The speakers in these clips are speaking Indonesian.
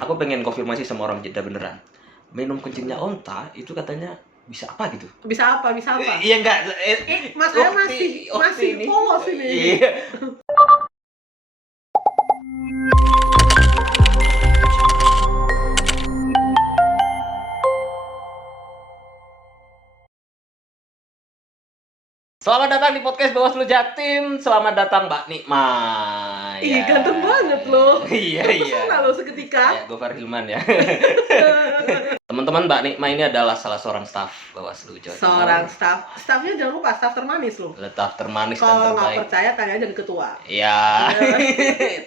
Aku pengen konfirmasi sama orang Jeddah beneran. Minum kencingnya onta itu katanya bisa apa gitu? Bisa apa? Iya enggak. Mas saya masih ini. polos ini. Iya. Selamat datang di podcast Bawaslu Jatim. Selamat datang Mbak Nikma. Ih, ganteng banget loh. Iya. Terpesona loh seketika. Ya, Gofar Hilman ya. Teman-teman, Mbak Nikma ini adalah salah seorang staf Bawaslu Jawa Timur. Seorang staffnya jangan lupa staff termanis loh. Staf termanis dan Kalau nggak terbaik. percaya tanya aja ke ketua. Iya.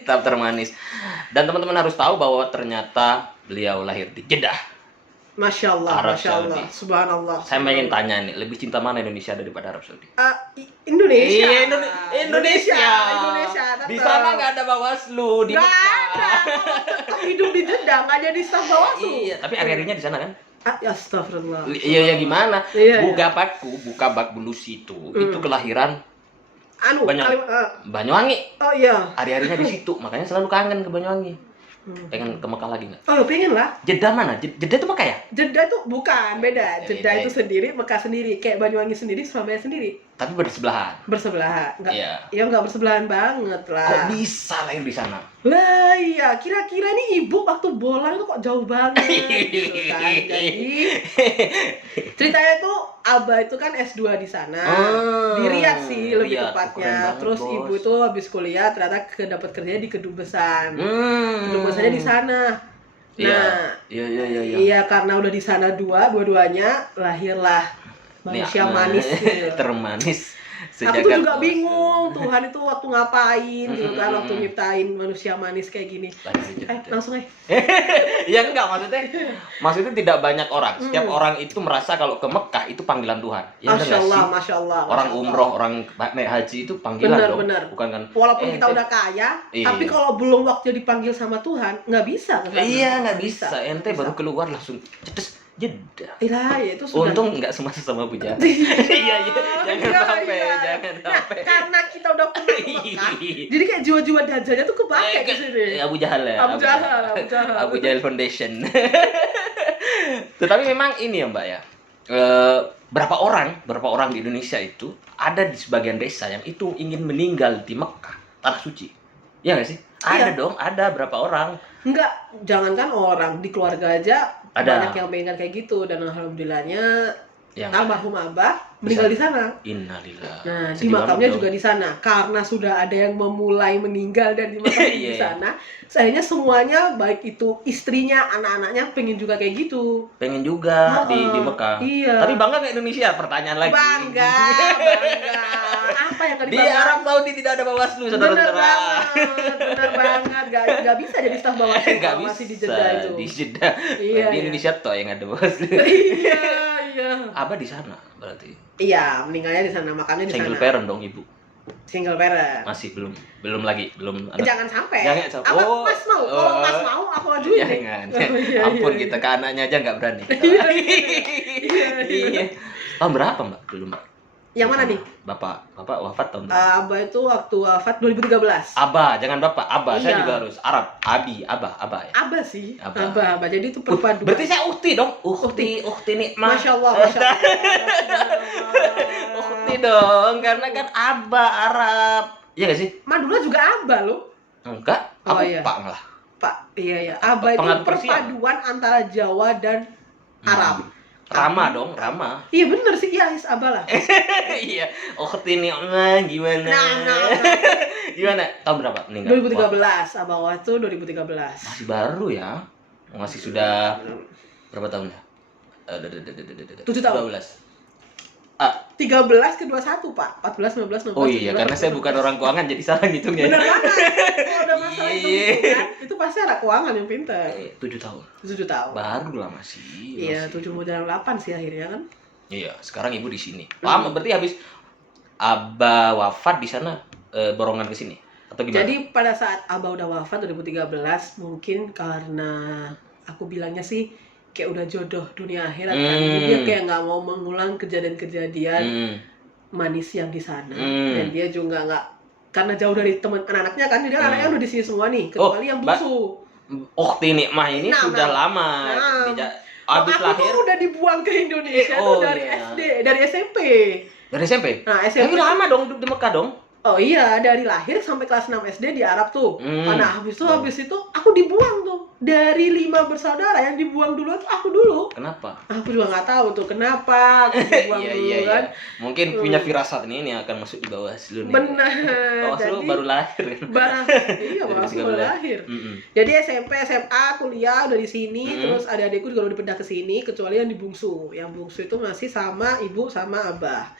Staf termanis. Dan teman-teman harus tahu bahwa ternyata beliau lahir di Jeddah. Masya Allah, Arab Masya Allah, Saudi. Subhanallah. Saya pengen tanya nih, lebih cinta mana Indonesia daripada Arab Saudi? Indonesia. Iya, Indonesia. Tetap. Di sana nggak ada Bawaslu, di Nggak Mekah. ada. Tetap hidup di Jeddah, nggak jadi staff Bawaslu. Iya, tapi akhirnya di sana kan? Ya astagfirullah. Iya, gimana? Iya. Buka bak bulus itu kelahiran Banyuwangi. Oh iya. Hari-harinya di situ, makanya selalu kangen ke Banyuwangi. Pengen ke Mekah lagi nggak? Oh, pengen lah. Jeddah mana? Jeddah itu Mekah ya? Jeddah itu bukan, beda. Jeddah beda. itu sendiri, Mekah sendiri, kayak Banyuwangi sendiri, Surabaya sendiri. Tapi bersebelahan. Bersebelahan. Enggak. Iya. Ya enggak bersebelahan banget lah. Kok bisa lahir di sana? Lah iya, kira-kira ini ibu waktu bolang itu kok jauh banget gitu kan. Jadi ceritanya tuh Abah itu kan S2 di sana. Di Riyadh sih lebih Riyadh, keren tepatnya. banget, Terus Bos. ibu itu habis kuliah ternyata dapat kerjanya di Kedubbesan. Kedubbesannya di sana. Nah, iya karena udah di sana dua-duanya lahirlah manusia manis gitu. Termanis Aku tuh sejagat juga Bawaslu. bingung Tuhan itu waktu ngapain gitu kan, waktu nyiptain manusia manis kayak gini. Langsung aja. Ya enggak, maksudnya tidak banyak orang. Setiap orang itu merasa kalau ke Mekah itu panggilan Tuhan. Ya Masya Allah, Masya Allah. Orang umroh, orang naik haji itu panggilan dong. Benar. Bukan kan? Walaupun kita udah kaya, Iya. tapi kalau belum waktunya dipanggil sama Tuhan, nggak bisa. Iya, nggak bisa. Ente baru keluar langsung cetes Jeddah. Iya, ya itu sudah. Untung nggak semasa sama Abu Jahal. Iya. Jangan Nah, sampai. karena kita udah pernah ke Mekah, jadi kayak jiwa-jiwa dajjalnya tuh kepakai di sini. Abu Jahal ya. Abu Jahal. Abu Jahal Foundation. Tetapi memang ini ya Mbak ya. Berapa orang di Indonesia itu ada di sebagian desa yang itu ingin meninggal di Mekah, tanah suci. Iya nggak sih? Ada dong, ada berapa orang. Enggak, jangankan orang, di keluarga aja Ada. banyak yang pengen kayak gitu, dan alhamdulillahnya Yang almarhum Abah meninggal di sana. Innalillah. Nah, di Sedih makamnya banget juga dong. di sana. Karena sudah ada yang memulai meninggal dan dimakamkan di Iya. sana, sayangnya semuanya baik itu istrinya, anak-anaknya pengen juga kayak gitu. Pengen juga di Mekah. Iya. Tapi bangga nggak Indonesia? Pertanyaan lagi. Bangga. Apa yang tadi Di Arab Saudi tidak ada Bawaslu, saudara-saudara. Bener banget. Gak bisa jadi staf Bawaslu Nggak kalau bisa. masih di Jeddah itu. Di Jeddah. Iya, Di iya. Indonesia toh yang ada Bawaslu. Iya. Abah di sana berarti. Iya, meninggalnya di sana, makamnya di Single sana. parent dong ibu. Single parent. Masih belum lagi. Jangan sampai. Jangan sampai. Apa Oh. Mas mau? Kalau Mas mau aku ajuin. Jangan. Iya, Ampun, iya, kita ke anaknya aja nggak berani. Iya. Tahun berapa Mbak dulu Mbak? Yang mana nih? Bapak wafat tahun berapa? Abah itu waktu wafat 2013. Abah, jangan Bapak. Abah, saya Iya. juga harus Arab. Abah ya. Abah sih. Abah. Abah. Jadi itu perpaduan. Berarti saya ukti dong. Ukti nikmah. Masya Allah, Masya Allah. Ukti dong, karena kan Abah Arab. Iya nggak sih? Madura juga Abah loh. Enggak, Oh, aku iya. Pak malah. Pak, iya. Abah itu Penganut Persia. perpaduan antara Jawa dan Arab. Rama dong, Rama. Iya bener sih, iya Abah lah. Iya, ukti nikmah gimana? Nah. Gimana? Tahun berapa meninggal? 2013, Abah waktu 2013. Masih baru ya. Masih sudah berapa tahun ya? 7 tahun. 12. 13 ke 21, Pak. 14, 15, 16. Oh iya, karena saya bukan orang keuangan jadi salah ngitungnya. Bener banget. Kalau ada masalah Iya. hitung-hitungan, itu pasti ada keuangan yang pintar. 7 tahun. 7 tahun. Baru lah masih. Iya, 7 mau jalan 8 sih akhirnya kan. Iya, sekarang ibu di sini. Lama berarti habis Abah wafat di sana borongan ke sini atau gimana? Jadi pada saat Abah udah wafat 2013, mungkin karena aku bilangnya sih kayak udah jodoh dunia akhirat kan. Jadi dia kayak nggak mau mengulang kejadian-kejadian manis yang di sana. Dan dia juga nggak, karena jauh dari teman anak-anaknya kan, jadi anaknya udah di sini semua nih, kecuali yang bungsu. Ukti Nikmah ini Enam, sudah enam. lama. Enam. Habis aku lahir tuh udah dibuang ke Indonesia Oh, tuh dari iya. SD, dari SMP. dari SMP. Nah, Tapi SMP. lama dong hidup di Mekah dong. Oh iya, dari lahir sampai kelas 6 SD di Arab tuh. Nah, habis itu aku dibuang tuh. Dari 5 bersaudara yang dibuang dulu tuh aku dulu. Kenapa? Aku juga nggak tahu tuh kenapa aku dibuang dulu kan. Mungkin punya firasat ini yang akan masuk di bawah nih. Benar. Bawaslu baru lahir. Iya, Bawaslu baru lahir. Mm-mm. Jadi SMP, SMA, kuliah udah di sini, Mm-mm. terus adik-adikku juga udah dipindah ke sini, kecuali yang di bungsu. Yang bungsu itu masih sama ibu sama abah.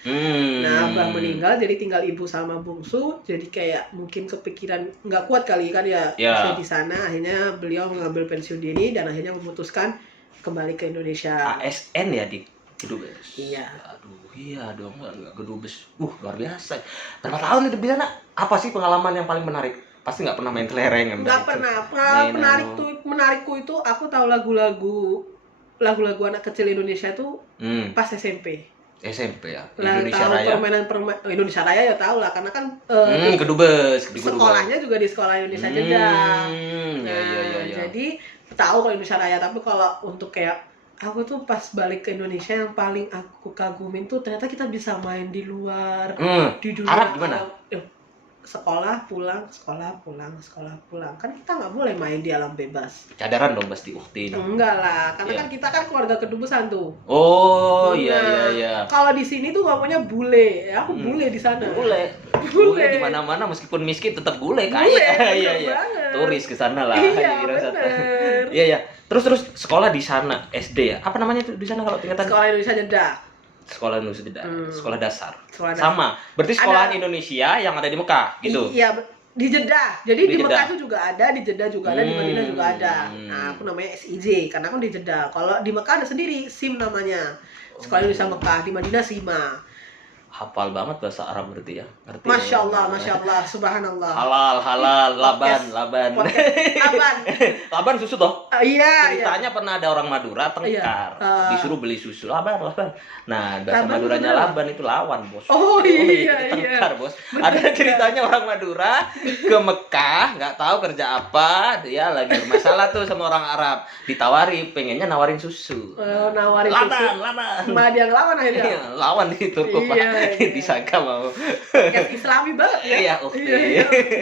Nah, abah meninggal, jadi tinggal ibu sama bungsu. Jadi kayak mungkin kepikiran nggak kuat kali kan ya, Ya. di sana. Akhirnya beliau mengambil pensiun dini dan akhirnya memutuskan kembali ke Indonesia. ASN ya di Kedubes. Iya. Aduh, iya dong, nggak Kedubes. Luar biasa. Berapa tahun itu di sana? Apa sih pengalaman yang paling menarik? Pasti nggak pernah main kelereng kan? Nggak pernah. Menarikku itu aku tahu lagu-lagu anak kecil Indonesia tuh pas SMP. SMP ya. Lah, Indonesia tahu Raya. Indonesia Raya ya tahu lah karena kan Kedubes. sekolahnya juga di sekolah Indonesia Jeddah. Iya. Jadi tahu kalau Indonesia Raya, tapi kalau untuk kayak aku tuh pas balik ke Indonesia yang paling aku kagumin tuh ternyata kita bisa main di luar, di dunia. Arab gimana? Sekolah pulang kan kita nggak boleh main di alam bebas. Cadaran dong pasti Ukti ini. Enggak lah, karena kan kita kan keluarga kedubesan tuh. Oh, Nah, iya. Kalau di sini tuh ngomongnya bule, ya aku bule di sana. Bule di mana-mana meskipun miskin tetap bule Bule, kaya. bener Iya. banget. Turis ke sana lah. Iya, Wirasata. bener. Iya. Terus sekolah di sana SD ya. Apa namanya tuh di sana kalau tingkatan? Sekolah Indonesia Jeddah. Sekolah Indonesia Jeddah. Sekolah dasar. Sekolah dasar. Sama. Berarti sekolahan Indonesia yang ada di Mekah gitu. Iya, di Jeddah. Jadi di Jeddah. Mekah itu juga ada, di Jeddah juga ada, di Madinah juga ada. Nah, aku namanya SIJ karena aku di Jeddah. Kalau di Mekah ada sendiri SIM namanya. Sekolah Indonesia Mekah, di Madinah SIMA. Hafal banget bahasa Arab berarti ya. Ngerti. Masya Allah, subhanallah. Halal, laban. Laban. Laban susu toh? Iya. Ceritanya pernah ada orang Madura tengkar, disuruh beli susu laban. Nah, bahasa Laban Maduranya itu laban itu lawan, Bos. Oh, iya. Tengkar, Bos. Ada ceritanya orang Madura ke Mekah, nggak tahu kerja apa, dia lagi bermasalah tuh sama orang Arab. Ditawari, pengennya nawarin susu. Nawarin Laban. Malah dia ngelawan akhirnya. Iya, lawan di Turku, Pak. Iya. Disangka mau. Kayak Islami banget ya. Iya, oke.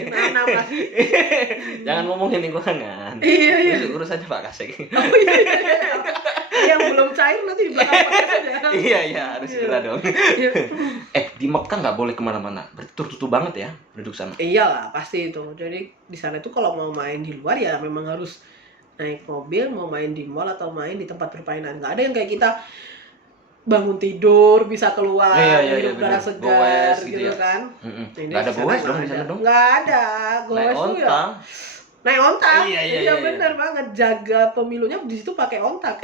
Nah, Jangan ngomongin lingkungan. Iya. Urusannya Pak Kasek. Oh iya. Yang belum cair nanti di belakang pakai saja. Iya, harus segera dong. Di Mekah nggak boleh kemana-mana. Berarti tertutup banget ya penduduk sana. Iyalah, pasti itu. Jadi di sana itu kalau mau main di luar ya memang harus naik mobil, mau main di mall atau main di tempat permainan. Nggak ada yang kayak kita bangun tidur bisa keluar, hidup udara segar gitu ya kan. Nggak ada goes dong di sana dong. Nggak ada goes tuh ya. Naik onta. Iya. Bener banget, jaga pemilunya di situ pakai onta.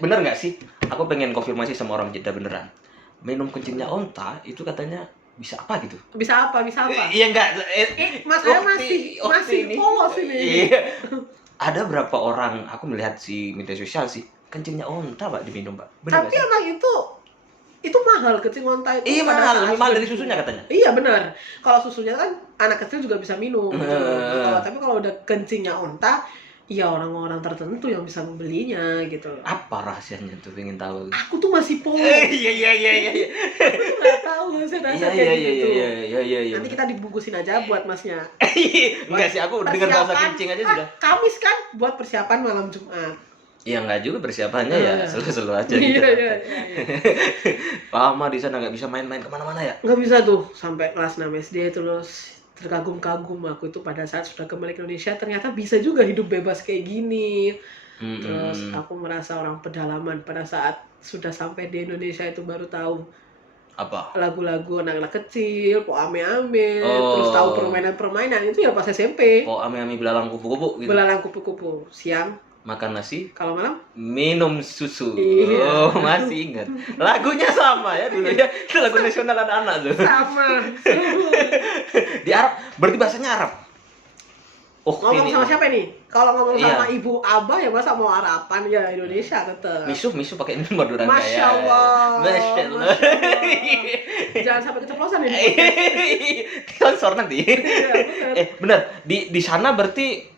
Bener nggak sih? Aku pengen konfirmasi sama orang Jeddah beneran. Minum kencingnya onta itu katanya bisa apa gitu? Bisa apa? Iya enggak. Masalahnya masih polos ini. Iya. Ada berapa orang aku melihat si media sosial sih kencingnya onta Pak diminum Pak. Tapi emang itu mahal kencing onta itu. Iya mahal dari susunya katanya. Iya benar. Kalau susunya kan anak kecil juga bisa minum. Tapi kalau udah kencingnya onta, ya orang-orang tertentu yang bisa membelinya gitu. Apa rahasianya tuh pengen tahu? Aku tuh masih polos. Iya. Aku nggak tahu rasa kayak gitu. Iya. Nanti kita dibungkusin aja buat masnya. Enggak sih, aku dengar bahasa kencing aja sudah. Kamis kan buat persiapan malam Jumat. Ya enggak juga persiapannya ya selalu aja gitu. Iya. Lama di sana nggak bisa main-main kemana-mana ya? Nggak bisa tuh sampai kelas 6 SD terus terkagum-kagum aku itu pada saat sudah kembali ke Indonesia ternyata bisa juga hidup bebas kayak gini. Terus aku merasa orang pedalaman pada saat sudah sampai di Indonesia itu baru tahu apa lagu-lagu anak-anak kecil, po ame-ame, terus tahu permainan-permainan itu ya pas SMP. Po ame-ame belalang kupu-kupu gitu. Belalang kupu-kupu siang makan nasi, kalau malam minum susu. Iya. Oh, masih ingat. Lagunya sama ya dulu ya. Itu lagu nasional anak-anak tuh. Sama. Di Arab, berarti bahasanya Arab. Ngomong sama siapa nih? Kalau ngomong sama ibu abah ya masa mau Arapan ya Indonesia tetep. Misu pakai ini Madura. Masya Allah. Jangan sampai keceplosan ini. Sponsor nanti. Bener. Di sana berarti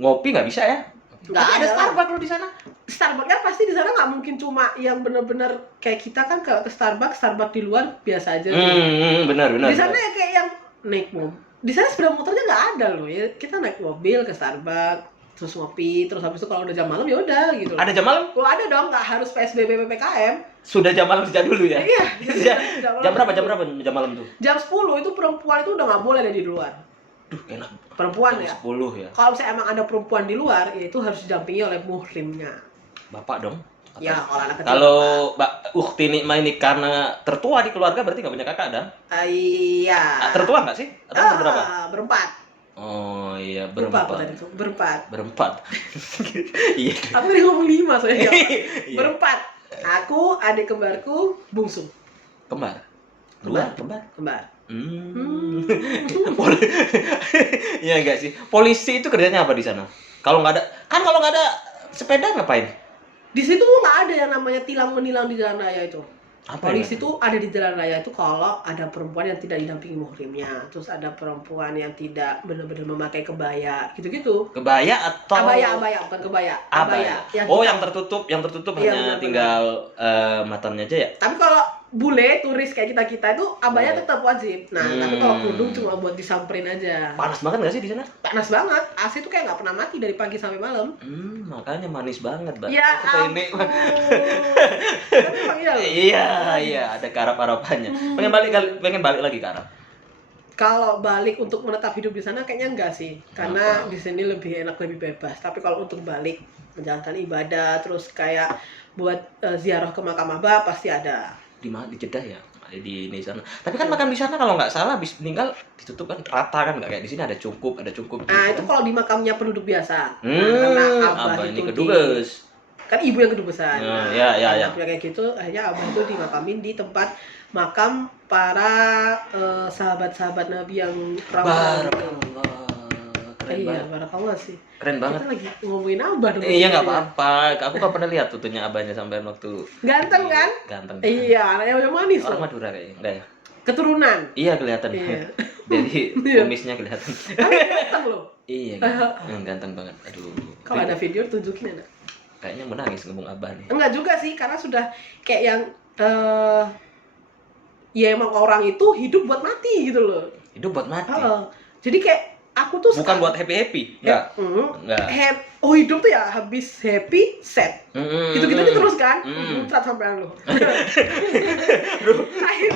ngopi nggak bisa ya. Nggak Tapi ada ada. Starbucks lo di sana. Starbucksnya pasti di sana nggak mungkin cuma yang bener-bener kayak kita kan kalau ke Starbucks di luar biasa aja. Benar. Di sana ya kayak yang naik mobil. Di sana sepeda motornya nggak ada loh ya. Kita naik mobil ke Starbucks, terus ngopi, terus habis itu kalau udah jam malam ya udah gitu. Ada jam malam? Oh ada dong, nggak harus PSBB PPKM. Sudah jam malam sejak dulu ya? Iya. Jam berapa jam malam tuh? Jam 10 itu perempuan itu udah nggak boleh ada di luar. Duh, enak. Perempuan Jam ya. 10 ya. Kalau misalnya emang ada perempuan di luar, ya itu harus didampingi oleh muhrimnya. Bapak dong. Ya, kalau anak kecil. Kalau Mbak Ukti Nikmah ini karena tertua di keluarga berarti nggak punya kakak dan? Iya. Tertua nggak sih? Atau berapa? Berempat. Oh iya, Lupa apa berempat. tadi tuh? Berempat. Berempat. Iya. Aku tadi ngomong 5 soalnya. Iya. Berempat. Aku, adik kembarku, bungsu. Kembar. Dua kembar. Kembar. Iya enggak sih? Polisi itu kerjanya apa di sana? Kalau nggak ada sepeda ngapain? Di situ nggak ada yang namanya tilang menilang di jalan raya itu. Apa Polisi yang itu ada di jalan raya itu kalau ada perempuan yang tidak didampingi muhrimnya, terus ada perempuan yang tidak benar-benar memakai kebaya, gitu-gitu. kebaya atau Abaya, bukan kebaya. abaya? Yang Oh, hitam. yang tertutup Iya, hanya benar-benar. tinggal matanya aja ya? Tapi kalau bule turis kayak kita itu abaya tetap wajib. Nah, tapi kalau kerudung cuma buat disamperin aja. Panas banget nggak sih di sana? Panas banget. AC tuh kayak nggak pernah mati dari pagi sampai malam. Makanya manis banget, Mbak. Ya Seperti ini. ampun. Tapi emang iya loh. Iya, ada kearap-arapannya. Pengen balik lagi ke Arab. Kalau balik untuk menetap hidup di sana kayaknya enggak sih. Karena Kenapa? di sini lebih enak, lebih bebas. Tapi kalau untuk balik menjalankan ibadah terus kayak buat ziarah ke makam Abah pasti ada. Di Jeddah ya, di sana. Tapi kan makan di sana kalau nggak salah habis meninggal ditutup kan rata kan, nggak kayak di sini ada cukup Nah, itu kalau di makamnya penduduk biasa. karena Abah Abah ini itu kedubes. kan ibu yang kedubesan. Ya. Karena kayak gitu, akhirnya Abah itu dimakamin di tempat makam para sahabat-sahabat Nabi yang Barakallah. Keren Iya, banget. barakallah sih. Keren banget. Kita lagi ngomongin Abah dong. Iya nggak apa-apa. Aku nggak pernah lihat fotonya abahnya sampai waktu Ganteng kan? ganteng. Iya, anaknya udah manis Orang loh. Madura kayaknya, enggak ya? Keturunan. Iya kelihatan. Iya. Jadi Iya. kumisnya kelihatan. Tapi ganteng loh. Iya, ganteng banget. Aduh. Kalau ada video tunjukin anak. Kayaknya menangis ngomong abah nih. Enggak juga sih, karena sudah kayak yang ya emang orang itu hidup buat mati gitu loh. Hidup buat mati. Jadi kayak aku tuh Bukan buat happy. Enggak. Enggak. Hidup tuh ya habis happy, sad. Gitu-gitu terus kan? Muncrat sampai lu.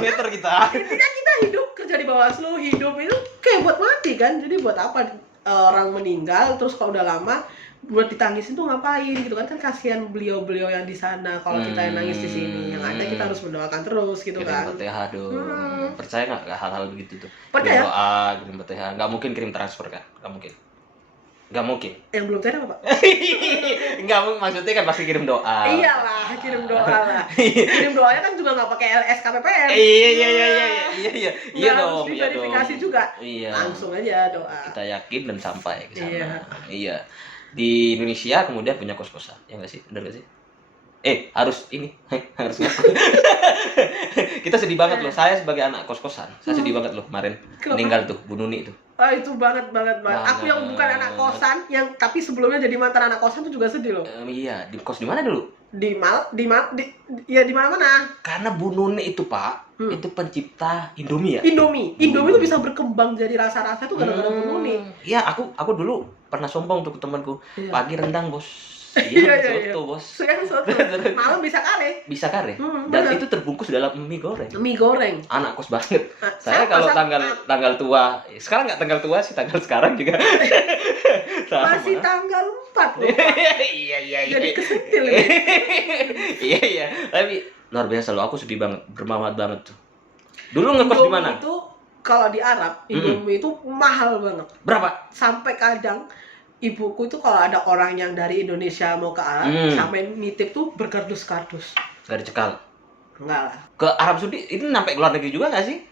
Meter kita. Intinya kita hidup, kerja di Bawaslu, hidup itu kayak buat mati kan. Jadi buat apa orang meninggal terus kalau udah lama buat ditangisin tuh ngapain gitu kan kasihan beliau-beliau yang di sana kalau kita yang nangis di sini. Yang ada kita harus mendoakan terus gitu Kirim kan. Fatihah dong. Percaya nggak hal-hal begitu tuh? Percaya. Kirim doa, kirim Fatihah. Nggak mungkin kirim transfer kan? Nggak mungkin. Nggak mungkin. Yang belum tanya apa, Pak? Nggak mungkin, maksudnya kan pasti kirim doa. Iyalah, kirim doa lah. Kirim doanya kan juga nggak pakai LS KPPM. Iya Nggak dong. harus diverifikasi juga. Iya. Langsung aja doa. Kita yakin dan sampai ke sana. Iya. Iya. Di Indonesia kemudian punya kos-kosan, ya nggak sih? Bener nggak sih? Harus ini, harus ngaku. Kita sedih banget loh. Saya sebagai anak kos-kosan, saya sedih banget loh kemarin meninggal tuh, Bu Nuni itu. Ah itu banget. Aku yang bukan anak kosan, yang tapi sebelumnya jadi mantan anak kosan tuh juga sedih loh. Iya, di kos di mana dulu? Di mana-mana. Karena Bu Nuni itu Pak, itu pencipta Indomie ya. Indomie tuh bisa berkembang jadi rasa-rasa tuh gara-gara Bu Nuni. Iya, aku dulu pernah sombong tuh ke temanku. Iya. Pagi rendang, Bos. Iya. Soto, Bos. Yang soto. Malam bisa kare. Bisa kare. Dan bener. itu terbungkus dalam mie goreng. Mie goreng. Anak kos banget. Nah, Saya kalau tanggal tua, sekarang nggak tanggal tua sih, tanggal sekarang juga. masih tanggal 4 loh. Iya. Jadi kesentil ya. Iya. Tapi luar biasa loh, aku sedih banget, bermanfaat banget tuh. Dulu ngekos di mana? Indomie itu kalau di Arab, Indomie itu mahal banget. Berapa? Sampai kadang ibuku itu kalau ada orang yang dari Indonesia mau ke Arab, sampai nitip tuh berkardus-kardus. Gak dicekal. Enggak lah. Ke Arab Saudi itu sampai ke luar negeri juga nggak sih?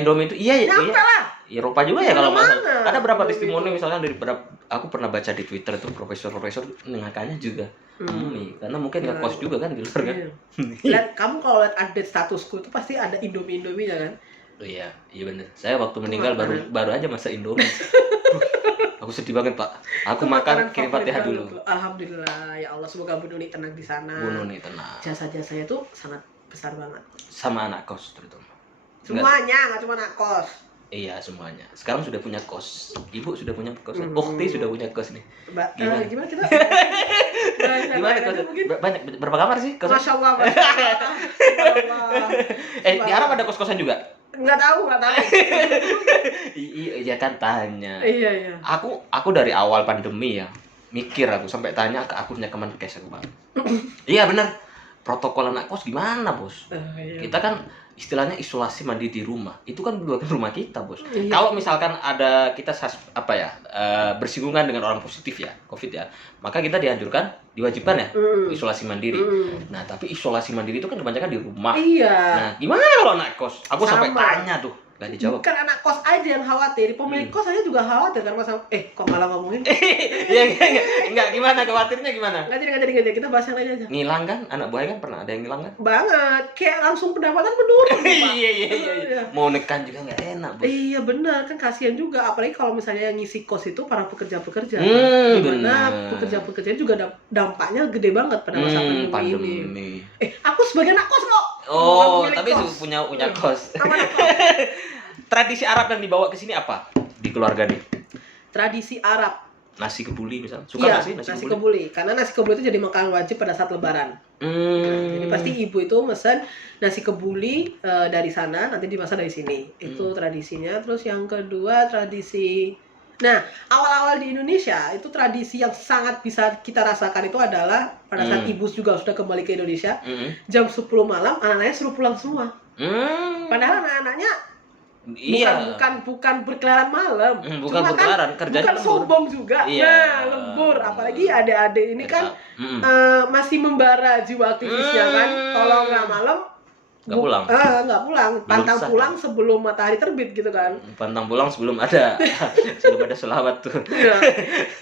Indomie itu Nyampe lah. Eropa juga ya kalau nggak salah. Mana-mana. Ada berapa Indomie testimoni itu. misalnya dari aku pernah baca di Twitter tuh profesor mengakannya juga karena mungkin nggak kos juga kan di luar kan. Lihat kamu kalau lihat update statusku itu pasti ada Indomie-Indominya kan. Oh iya bener. Saya waktu meninggal baru aja masa Indomie. Aku sedih banget, Pak. Aku Makanan makan kirim favorit Fatihah banget dulu. loh. Alhamdulillah ya Allah, semoga Bu Nuni tenang di sana. Bu Nuni tenang. Jasa-jasanya tuh sangat besar banget. Sama anak kos terutama. Semuanya, nggak cuma anak kos. Iya, semuanya. Sekarang sudah punya kos. Ibu sudah punya kos. Hmm. Ukti sudah punya kos nih. Gimana? Gimana kita? Gimana kos? Mungkin. Banyak berapa kamar sih kos? Masya Allah, Masya Allah. Di Arab ada kos-kosan juga? Nggak tahu. Iya kan tanya. Iya. Aku dari awal pandemi ya mikir aku sampai tanya ke akunnya Kemenkes aku bang. Iya benar. Protokol anak kos gimana bos? Iya. Kita kan istilahnya isolasi mandiri di rumah. Itu kan bukan rumah kita bos. Iya. Kalau misalkan ada kita bersinggungan dengan orang positif ya COVID ya, maka kita diwajibkan ya isolasi mandiri. Nah tapi isolasi mandiri itu kan kebanyakan di rumah. Iya. Nah gimana kalau anak kos? Aku sampai Sama. tanya tuh. Gak dijawab. Bukan anak kos aja yang khawatir, pemilik kos aja juga khawatir kan masa kok malah ngomongin. Iya enggak gimana khawatirnya gimana? Nggak jadi, kita bahas yang lain aja. Ngilang kan anak buahnya kan pernah ada yang ngilang kan? Banget, kayak langsung pendapatan menurun. Pak. Iya. Mau nekan juga nggak enak bos. Iya benar, kan kasihan juga apalagi kalau misalnya yang ngisi kos itu para pekerja-pekerja. Dimana Benar. pekerja-pekerja juga dampaknya gede banget pada masa pandemi ini. Aku sebagai anak kos kok. Oh, Bukan pemilik tapi kos. punya kos. Sama anak kos. Tradisi Arab yang dibawa ke sini apa di keluarga nih? Tradisi Arab. Nasi kebuli misalnya. Suka Iya, nggak sih nasi kebuli. Karena nasi kebuli itu jadi makanan wajib pada saat lebaran. Jadi pasti ibu itu mesen nasi kebuli dari sana, nanti dimasak dari sini. Itu tradisinya. Terus yang kedua tradisi. Nah, awal-awal di Indonesia itu tradisi yang sangat bisa kita rasakan itu adalah pada saat ibu juga sudah kembali ke Indonesia, jam 10 malam anak-anaknya suruh pulang semua. Padahal anak-anaknya bukan berkeliaran malam, bukan cuma berkeliaran, kerjanya bukan lembur. sombong juga. Iya. Nah, lembur, apalagi adik-adik ini kan masih membara jiwa aktivisnya kan. Kalau nggak malam nggak pulang. Nggak pulang, pantang sah. pulang sebelum matahari terbit gitu kan. Pantang pulang sebelum ada selawat tuh. Iya.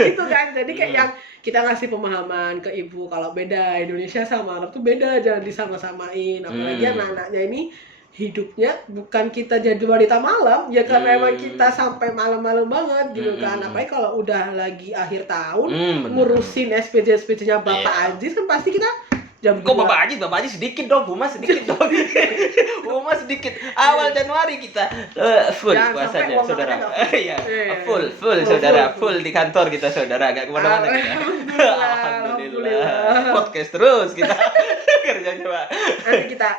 Itu kan, jadi kayak yang kita ngasih pemahaman ke ibu kalau beda Indonesia sama Arab tuh beda, jangan disama-samain. Apalagi anak-anaknya ini hidupnya bukan kita jadi wanita malam ya, karena emang kita sampai malam-malam banget gitu kan. Apalagi kalau udah lagi akhir tahun ngurusin SPJ-nya Bapak Ajis kan pasti kita jam Kok Bapak Ajis sedikit dong, Buma sedikit dong. Buma sedikit. Awal Januari kita full Jangan puasanya, sampai saudara. uang Iya, Iya. full saudara, full di kantor kita saudara, gak kemana-mana kita. Alhamdulillah. Podcast terus kita kerjanya Pak. Nanti kita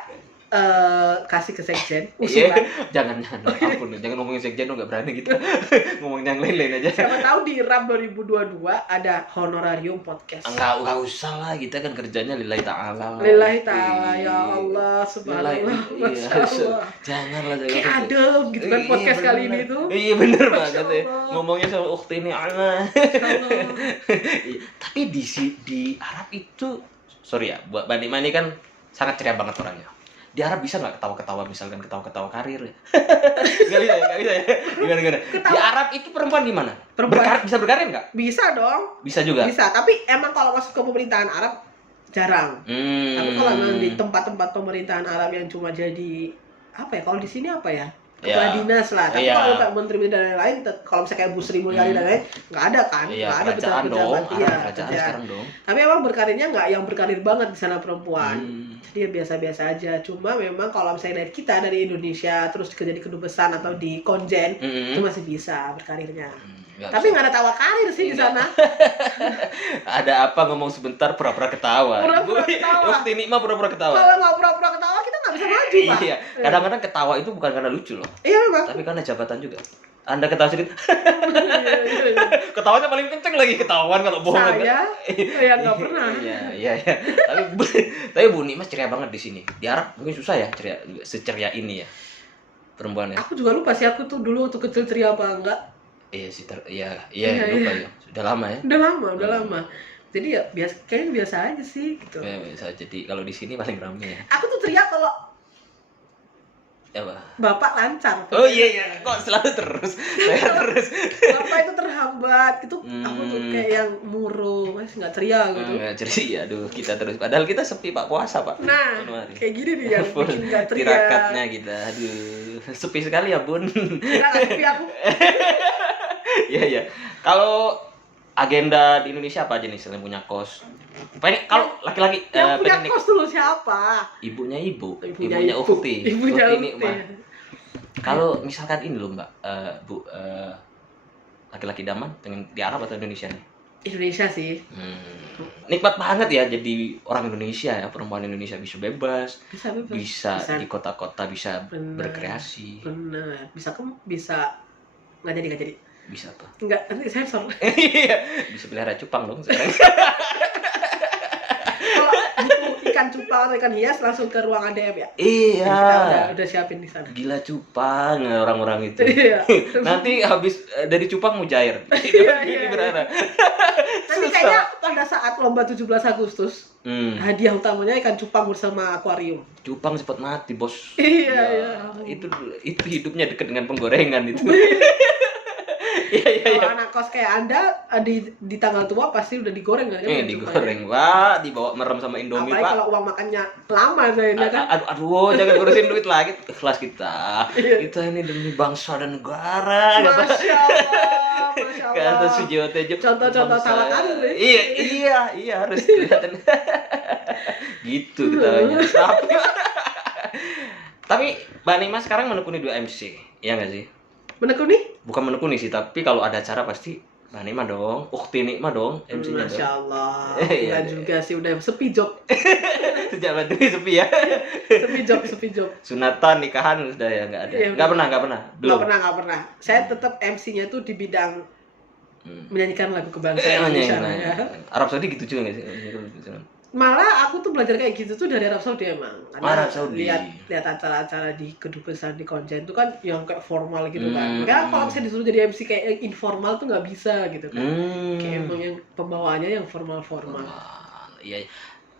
kasih ke sekjen Iya, usulan. jangan ampun, jangan ngomongin sekjen dong, nggak berani kita. Ngomongin yang lain-lain aja. Siapa tahu di RAM 2022 ada honorarium podcast. Enggak usah lah, kita kan kerjanya lillahi ta'ala. Lillahi ta'ala, ya Iya. Allah, subhanallah, Lillahi, Masya iya. Allah. Janganlah Kayak adem gitu kan podcast kali ini tuh. Iya bener Masya banget ya. Allah. Ngomongnya sama ukti ini Allah. Masya Allah. Tapi di Arab itu, sorry ya, buat Mbak Nima ini kan sangat ceria banget orangnya. Di Arab bisa nggak ketawa-ketawa, misalkan ketawa-ketawa karir ya? Nggak bisa ya? Gimana? Di Arab itu perempuan gimana? Perempuan. Bisa berkarir nggak? Bisa dong. Bisa juga? Bisa, tapi emang kalau masuk ke pemerintahan Arab jarang. Tapi kalau memang di tempat-tempat pemerintahan Arab yang cuma jadi apa ya? Kalau di sini apa ya? Kepala dinas lah. Tapi kalau kayak menteri dan lain-lain, kalau misalnya kayak Bu Sri Mulyani dan lain, nggak ada kan? Iya, Nggak ada kerajaan dong. pejabat. Iya, Kerajaan kerja. sekarang dong. Tapi emang berkarirnya nggak yang berkarir banget di sana perempuan. Jadi ya biasa-biasa aja. Cuma memang kalau misalnya dari kita dari Indonesia terus kerja di Kedubesaan atau di Konjen, itu masih bisa berkarirnya. Tapi nggak ada tawa karir sih di sana. Ada apa ngomong sebentar pura-pura ketawa. Pura-pura ketawa. Ukti Nikmah pura-pura ketawa. Kalau nggak pura-pura ketawa kita nggak bisa maju, Pak. Iya, kadang-kadang ketawa itu bukan karena lucu loh, Iya memang. tapi karena jabatan juga. Anda ketawa sedikit, Iya. ketawanya paling kenceng lagi, ketahuan kalau bohong. Saya nggak pernah. Iya. Tapi Bu Nikmah ceria banget di sini. Di Arab mungkin susah ya ceria, seceria ini ya perempuannya. Aku juga lupa sih aku tuh dulu waktu kecil ceria apa enggak. Iya sih, Iya, lupa iya. ya. Sudah lama ya. Udah lama. Jadi ya kayaknya biasa aja sih gitu. Ya, bisa jadi kalau di sini paling ramai ya. Aku tuh teriak kalau Apa? Bapak lancar. Oh iya, kok selalu terus. Saya terus. Bapak itu terhambat. Itu aku tuh kayak yang murung, masih nggak ceria gitu. Enggak ceria, aduh kita terus. Padahal kita sepi Pak puasa Pak. Nah, Januari. kayak gini nih yang Full bikin nggak ceria. tirakatnya kita, aduh sepi sekali ya Bun. Nggak sepi aku. Iya iya. Kalau agenda di Indonesia apa aja nih selain punya kos? Pengen kalau laki-laki Yang punya pengen nih kos dulu siapa? ibunya ibu, Ibunya ibunya ibu. Ukti. Ibunya Ukti Ukti. Nikmah. Kalau misalkan ini loh Mbak, Bu, laki-laki daman pengen di Arab atau Indonesia nih? Indonesia sih. Nikmat banget ya jadi orang Indonesia ya, perempuan Indonesia bisa bebas, Bisa bebas. bisa di kota-kota bisa Bener. berkreasi. Bener. Bisa nggak jadi. Bisa apa? Enggak, nanti sensor. Iya, bisa pelihara cupang dong sekarang. Kalau butuh ikan cupang atau ikan hias langsung ke ruang ADM ya. Iya. Kita udah siapin di sana. Gila cupang orang-orang itu. Iya. Nanti habis dari cupang mujair. Iya, Jadi iya. berana. Nanti kayaknya pada saat lomba 17 Agustus, hadiah utamanya ikan cupang bersama akuarium. Cupang cepat mati, Bos. Iya, Ya, iya. Itu hidupnya dekat dengan penggorengan itu. Iya, iya, iya. Kalau anak kos kayak Anda di tanggal tua pasti udah digoreng kan? Digoreng, Pak, dibawa merem sama Indomie, Apalagi Pak. kalau uang makannya lama saya kan. Aduh, jangan ngurusin duit lagi. Ikhlas kita. Iya. Kita ini demi bangsa dan negara. Masya Allah, Masya Kata Allah. Sujiwo Tejo. Contoh-contoh bangsa. salah kamu nih. Iya harus kelihatan. Gitu kita banyak. Tapi Mbak Nima sekarang menekuni 2 MC, iya nggak sih? Menekuni? Bukan menekuni sih, tapi kalau ada acara pasti Mbak Nima dong, Ukti Nikmah dong, MC-nya Masya dong. Allah. Iya, Enggak juga sih, udah sepi job. Sejak Badui sepi ya. Sepi job. Sunatan, nikahan sudah ya nggak ada. Iya, Nggak pernah. Belum. Nggak pernah. Saya tetap MC-nya tuh di bidang menyanyikan lagu kebangsaan Indonesia. Indonesia. Ya. Arab Saudi gitu juga nggak sih? Malah aku tuh belajar kayak gitu tuh dari Arab Saudi emang. Karena Arab Saudi. lihat acara-acara di kedubesen di konjen tuh kan yang kayak formal gitu kan. Makanya kalau misalnya disuruh jadi MC kayak informal tuh nggak bisa gitu kan. Kayak emang yang pembawaannya yang formal-formal. Iya.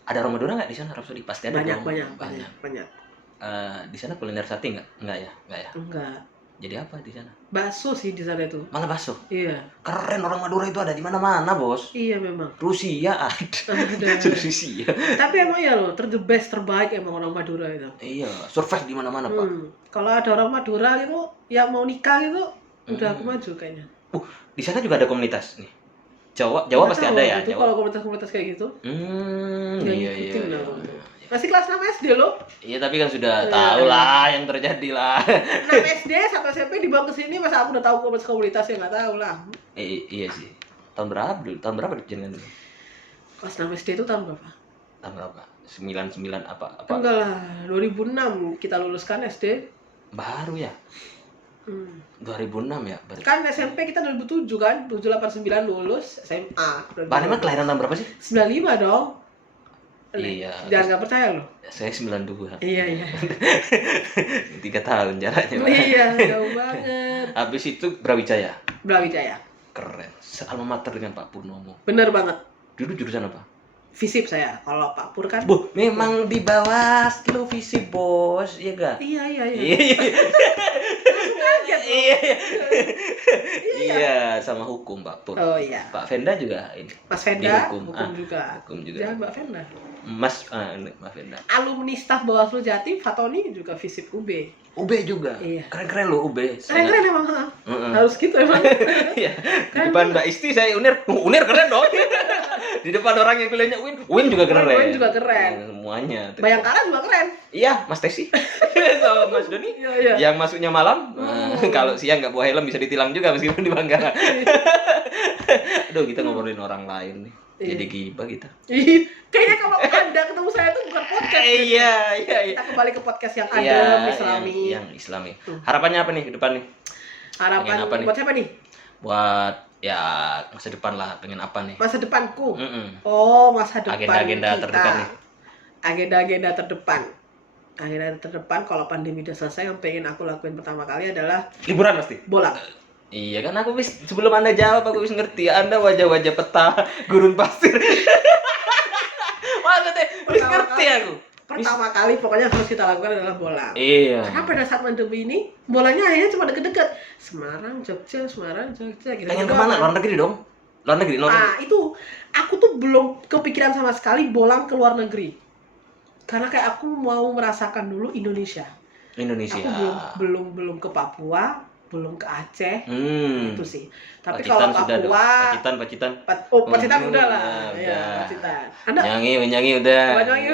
Ada Ramadan nggak di sana Arab Saudi? Pasti ada. Banyak. Di sana kuliner sate nggak? Enggak ya? Enggak. Jadi apa di sana? Bakso sih di sana itu. Malah bakso. Iya. Keren, orang Madura itu ada di mana-mana, Bos. Iya memang. Rusia ada. Ada. Rusia. Tapi emang ya loh, the best terbaik emang orang Madura itu. Iya, survive di mana-mana, Pak. Kalau ada orang Madura gitu yang mau nikah gitu, udah aku maju kayaknya. Di sana juga ada komunitas nih. Jawa pasti ada ya, itu Jawa. kalau komunitas-komunitas kayak gitu. Iya. Masih kelas 6 SD loh. Iya, tapi kan sudah tahu lah yang terjadi lah. 6 SD sampai SMP dibawa ke sini, masa aku udah tahu komunitas ya nggak tahu lah. Iya sih. Tahun berapa jenengan dulu? Kelas 6 SD itu tahun berapa? Tahun berapa? 99 apa? Enggak lah, 2006 kita luluskan SD. Baru ya? 2006 ya? Berarti. Kan SMP kita 2007 kan, 789 lulus SMA. Mbak Nima kelahiran tahun berapa sih? 95 dong. Iya. Jangan nggak percaya loh. Saya 92. Iya. 3 tahun jaraknya. Pak. Iya, jauh banget. Habis itu Brawijaya. Brawijaya. Keren. Alma mater dengan Pak Purnomo. Bener banget. Dulu jurusan apa? Fisip saya. Kalau Pak Pur kan. Bu, memang di bawah lo fisip, Bos. Iya enggak? Iya. Kaget. Iya, sama hukum Pak Pur. Oh iya. Pak Venda juga ini. Mas Venda, Hukum juga. Jangan Mbak Venda. Mas Venda. Alumni staf Bawaslu Jatim, Fatoni juga Fisip UB. UB juga. Iya. Keren lo UB. Keren emang. Harus gitu emang. Iya. Di depan Mbak Isti saya Unir keren dong. Di depan orang yang kuliahnya Win juga keren. Win juga keren. Semuanya. Bayangkara juga keren. Iya, Mas Tesi. Sama Mas Doni. Iya. Yang masuknya malam. Kalau siang nggak bawa helm bisa ditilang juga meskipun di Banggara. Aduh, kita ngobrolin orang lain nih. Jadi gibah kita. Kayaknya kalau Anda ketemu saya itu bukan podcast. Iya. Kita kembali ke podcast yang adem, Islami. Yang Islami. Harapannya apa nih ke depan nih? Harapan apa nih? buat siapa nih? Buat ya masa depan lah, pengen apa nih? Masa depanku. Oh, masa depan agenda-agenda kita. terdekat nih. Agenda-agenda terdepan. Agenda terdepan kalau pandemi udah selesai, yang pengen aku lakuin pertama kali adalah liburan pasti. bola. Iya kan aku sebelum Anda jawab aku bisa ngerti Anda wajah-wajah peta gurun pasir. Maksudnya bisa ngerti aku. Pertama kali pokoknya harus kita lakukan adalah bola. Iya. Karena pada saat pandemi ini bolanya akhirnya cuma deket-deket. Semarang, Jogja gitu. Pengen kemana? Luar negeri dong. Luar negeri. Itu aku tuh belum kepikiran sama sekali bolang ke luar negeri. Karena kayak aku mau merasakan dulu Indonesia. Aku belum ke Papua, belum ke Aceh. Hmm. Itu sih. Tapi Pacitan kalau sudah dong. Papua, Pacitan. Pacitan udah lah. Udah. Ya, Pacitan. Anda Menyanyi udah. Banyuwangi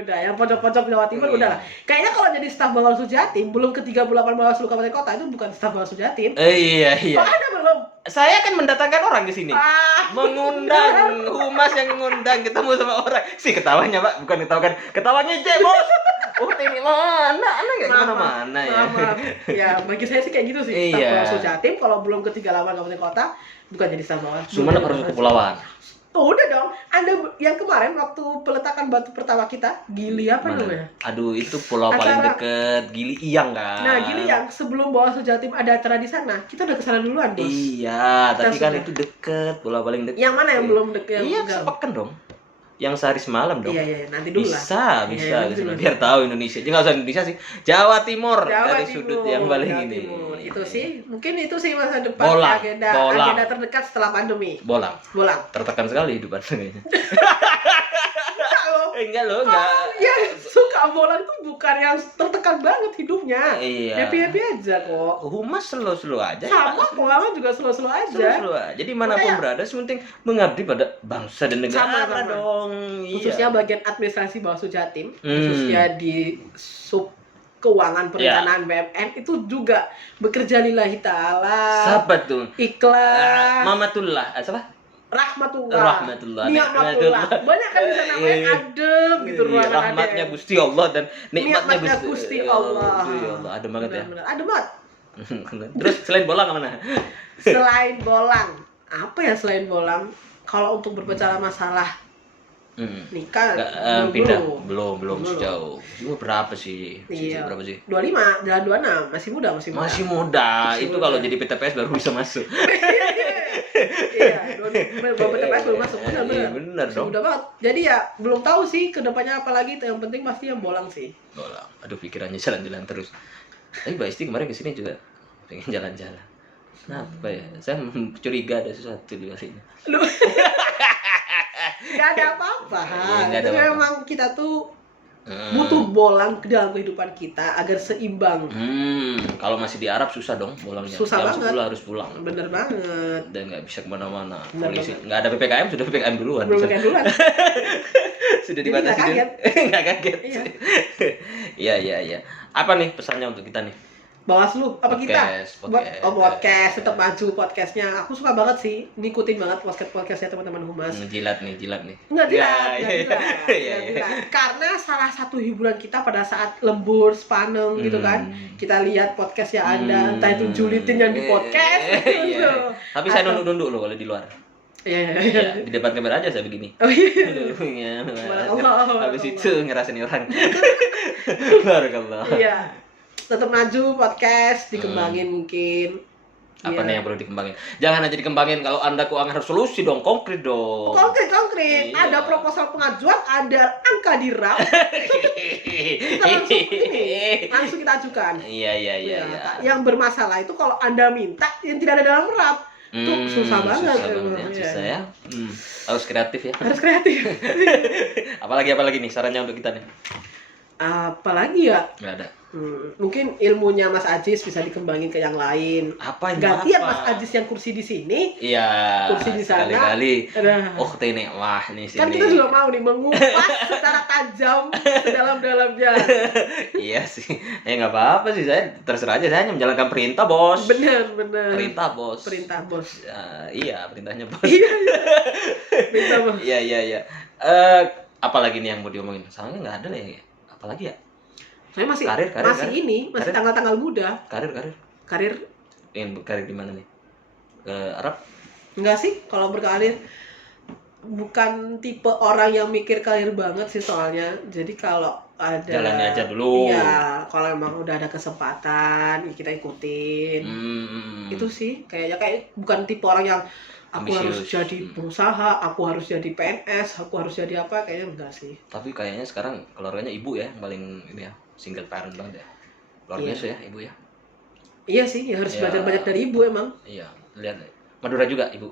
udah. Yang pojok-pojok Jawa Timur Iya. udah lah. Kayaknya kalau jadi staf Bawaslu Jatim, belum ke 38 Bawaslu Kabupaten Kota itu bukan staf Bawaslu Jatim. Iya. Kok Anda belum? Saya kan mendatangkan orang di sini. Ah, Mengundang humas yang mengundang ketemu sama orang. Si ketawanya Pak, bukan ketawakan. Ketawanya J, Bos. Oh, ini mana? Anak enggak kemana-mana ya. Maaf. Ya, bagi saya sih kayak gitu sih. Staf Iya. Bawaslu Jatim kalau belum ke 38 Kabupaten Kota bukan jadi staf Bawaslu. Sumenep harus kepulauan. Oh, udah dong. Anda yang kemarin waktu peletakan batu pertama kita, Gili apa Mana? namanya? Aduh, itu pulau paling Acara- deket Gili Iyang kan. Nah, Gili yang sebelum Bawaslu Jatim ada acara di sana, kita udah kesana duluan, Bos. Iya, tapi kan sudah. itu deket, pulau paling deket. Yang mana yang belum deket? Iya, sepekan dong. Yang sehari semalam dong. Iya, nanti dulu lah. Bisa, Iya, nanti dulu. biar tahu Indonesia. Jangan nggak usah Indonesia sih. Jawa Timur Jawa dari Timur, sudut yang paling Jawa ini. Timur. Itu sih, mungkin itu sih masa depan Bolang. agenda terdekat setelah pandemi. Bolang. Bolang. Tertekan sekali hidup Anda kayaknya. Enggak loh. Enggak loh, enggak. Ya, suka bolang tuh bukan yang tertekan banget hidupnya. Iya. Happy-happy aja kok. Humas slow-slow aja. Sama bolang juga slow-slow aja. Slow-slow aja. Jadi manapun Makanya- berada, sementing mengabdi pada bangsa dan negara Sama-sama. dong. Iya. Khususnya bagian administrasi Bawaslu Jatim, Hmm. khususnya di sub keuangan perencanaan BUMN itu juga bekerja lillahi ta'ala, Siapa tuh? ikhlas, Mamatullah. Siapa? rahmatullah, Rahmatullah. ni'matullah. Banyak kan di sana Iya. adem gitu Iya, ruangan rahmatnya adem. Gusti Allah dan nikmatnya Nikmatnya Gusti Allah. Gusti Allah. Adem banget ya. Benar-benar adem banget. Terus selain bola kemana? Selain bolang, apa ya selain bolang? Kalau untuk berbicara masalah nikah, Pindah belum. belum Belum. sejauh. Cuma berapa sih? Iya. Berapa sih? 25, jalan 26, masih muda. Masih muda. Masih Itu muda. kalau jadi PTPS baru bisa masuk. Iya, beberapa TPS belum masuk, Iya, benar-benar. benar Masih dong. muda banget. Jadi ya belum tahu sih kedepannya apa lagi. Yang penting pasti yang bolang sih. Bola. Aduh, pikirannya jalan-jalan terus. Tapi Mbak Isti kemarin kesini juga pengen jalan-jalan. Kenapa ya? Saya curiga ada sesuatu di sini. Aduh. Gak ada apa-apa. Iya, nggak ada Tapi apa-apa. memang kita tuh butuh bolang ke dalam kehidupan kita agar seimbang. Kalau masih di Arab susah dong bolangnya. Susah Jam banget. 10 harus pulang. Bener banget. Dan nggak bisa kemana-mana. Benar Polisi banget. nggak ada PPKM, sudah PPKM duluan. Belum Bisa- kayak duluan. sudah Jadi dibatasi nggak dulu. kaget. Nggak kaget. Iya. Iya. Apa nih pesannya untuk kita nih? Bawaslu apa kita? Podcast. Podcast, tetap maju podcastnya. Aku suka banget sih, ngikutin banget podcastnya teman-teman Humas. Jilat nih. Enggak Iya, jilat, iya, enggak jilat, iya, enggak iya. jilat. Karena salah satu hiburan kita pada saat lembur, sepaneng gitu kan, kita lihat podcast ya Anda, entah itu julitin yang di podcast. Iya. gitu. Tapi saya Atau- nunduk-nunduk loh kalau di luar. Iya. Ya, di depan kamera aja saya begini. Oh iya. Iya. Barakallah, Habis barakallah. itu ngerasain orang. Barakallah. Iya. Tetap maju podcast, dikembangin mungkin. Apa Iya. nih yang perlu dikembangin? Jangan aja dikembangin kalau Anda keuangan harus solusi dong, konkret dong. Konkret. Iya. Ada proposal pengajuan, ada angka dirap, kita langsung kita ajukan. Iya. Ya, yang bermasalah itu kalau Anda minta yang tidak ada dalam rap. Itu susah banget. Susah banget ya, Iya. susah ya. Harus kreatif ya. Harus kreatif. Apalagi nih sarannya untuk kita nih? Apalagi ya? Nggak ada. Mungkin ilmunya Mas Ajis bisa dikembangin ke yang lain. Apa yang Gantian apa? Mas Ajis yang kursi di sini. Iya. Kursi di sana. Sekali-kali. Ada. Oh, ini wah nih sini. Kan kita juga mau nih mengupas secara tajam sedalam-dalamnya. Iya sih. Nggak apa-apa sih, saya terserah aja, saya hanya menjalankan perintah, Bos. Bener. Perintah, Bos. Perintah bos. Iya, perintahnya, Bos. Iya. Perintah bos. Iya. Apalagi nih yang mau diomongin? Soalnya nggak ada lah ya. Apalagi ya? Saya masih Karir. masih Karir. tanggal-tanggal muda. Karir. Karir Ingin karir di mana nih? Ke Arab? enggak sih kalau berkarir, bukan tipe orang yang mikir karir banget sih soalnya. Jadi kalau ada Jalani aja dulu. Iya, kalau emang udah ada kesempatan ya kita ikutin. Itu sih kayak bukan tipe orang yang aku harus Ambisius. jadi pengusaha, aku harus jadi PNS, aku harus jadi apa, kayaknya enggak sih. Tapi kayaknya sekarang keluarganya ibu ya, yang paling ini ya, single parent banget ya. Luar Iya. biasa ya ibu ya. Iya sih, ya harus Ya. belajar banyak dari ibu emang. Iya, lihat Madura juga ibu.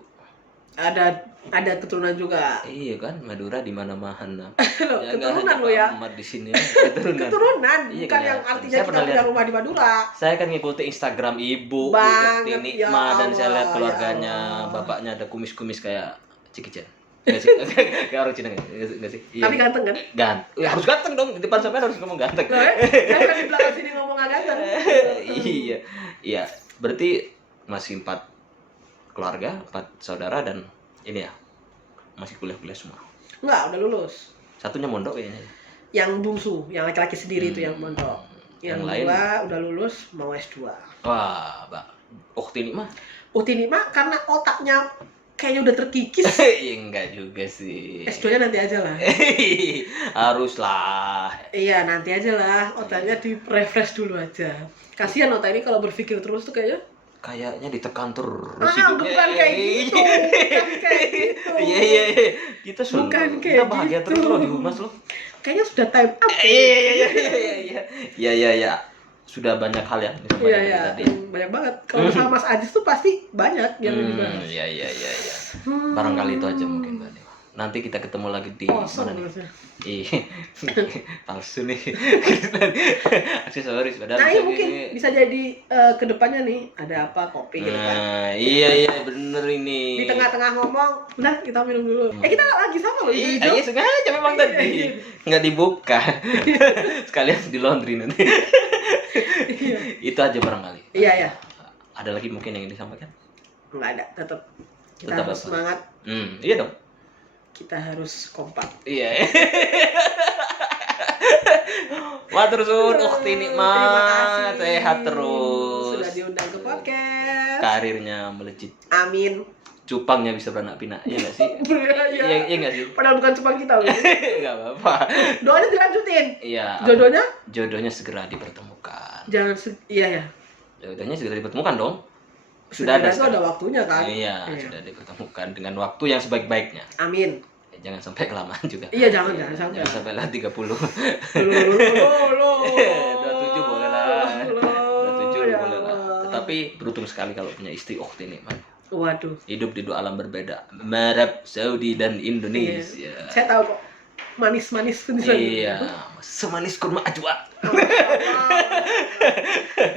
ada keturunan juga. Iya kan, Madura di mana-mana. Loh, Ya, nggak keturunan hanya lo ya. Pak Ahmad di sini. Keturunan. Keturunan, Iya, bukan yang kelihatan. artinya Saya kita pernah punya lihat. rumah di Madura. Saya kan ngikuti Instagram ibu, Banget, Ukti ya Nikma, dan saya lihat Allah, keluarganya, ya Allah. bapaknya ada kumis-kumis kayak Cikicen. Enggak sih? Kayak orang Cina enggak sih? Iya. Tapi ganteng kan? Ya, harus ganteng dong. Di depan sampean harus ngomong ganteng. Loh, kan di belakang sini ngomong nggak ganteng. Iya. Iya, berarti masih 4 keluarga, 4 saudara dan ini ya. Masih kuliah-kuliah semua. Enggak, udah lulus. Satunya mondok kayaknya. Yang bungsu, yang laki-laki sendiri itu yang mondok. Yang Yang lain? dua udah lulus mau S2. Wah, Mbak. Ukti Nikmah. Ukti Nikmah karena otaknya kayaknya udah terkikis. Ya enggak juga sih. S2-nya nanti aja lah. Haruslah. Iya, nanti aja lah. Otaknya di refresh dulu aja. Kasihan otak ini kalau berpikir terus tuh Kayaknya ditekan terus bukan kayak gitu. Bukan kayak gitu. Iya. Kita Bukan kita kayak bahagia gitu. terus loh di humas loh. Kayaknya sudah time up. Iya. Sudah banyak hal yang disampaikan Iya. tadi. Banyak banget. Kalau sama Mas Ajis tuh pasti banyak yang lebih banyak. Iya. Barangkali itu aja mungkin Mbak Dewa. Nanti kita ketemu lagi di mana nih? Iya. Palsu nih. Aksesoris padahal. Nah, ini mungkin bisa jadi kedepannya nih ada apa kopi gitu kan. Nah, iya bener ini. Di tengah-tengah ngomong, udah kita minum dulu. Kita lagi sama loh hijau. Iya sengaja memang tadi nggak dibuka. Sekalian di laundry nanti. Itu aja barangkali. Iya. Ada lagi mungkin yang ingin disampaikan? Enggak ada, tetap kita Tetap harus apa? semangat. Iya dong. Kita harus kompak. Iya. Matur suwun Ukti Terima Nikmah, kasih. sehat terus. Sudah diundang ke podcast. Karirnya melejit. Amin. Cupangnya bisa beranak pinak, iya nggak sih? Iya. Iya nggak sih? Padahal bukan cuma kita loh. Nggak apa-apa. Doanya dilanjutin. Iya. Jodohnya segera dipertemukan. iya ya. Jodohnya segera dipertemukan dong. Sudah ada itu sekarang. ada waktunya kan. Iya, sudah dipertemukan dengan waktu yang sebaik-baiknya. Amin. Jangan sampai kelamaan juga. Iya, jangan sampai. Jangan sampai lah 30. 27 boleh lah. 27 Ya boleh lah. Allah. Tetapi beruntung sekali kalau punya istri Ukti Nikmah. Waduh. Hidup di 2 alam berbeda. Arab Saudi dan Indonesia. Iya. Saya tahu kok. Manis-manis pun bisa. Iya, semanis kurma ajwa.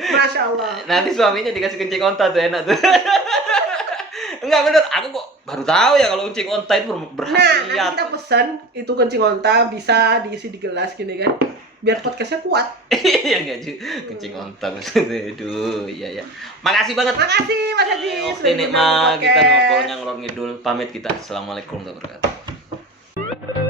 Masya Allah. Nanti suaminya dikasih kencing onta tuh enak tuh. Enggak bener, aku kok baru tahu ya kalau kencing onta itu Nah, berhasiat. nanti kita pesan itu kencing onta bisa diisi di gelas gini kan. Biar podcastnya kuat. Iya enggak sih, kencing onta maksudnya. Aduh, iya. Makasih banget. Makasih Mas Haji. Ukti Nikmah, kita ngobrolnya ngelor ngidul. Pamit kita. Assalamualaikum warahmatullahi wabarakatuh.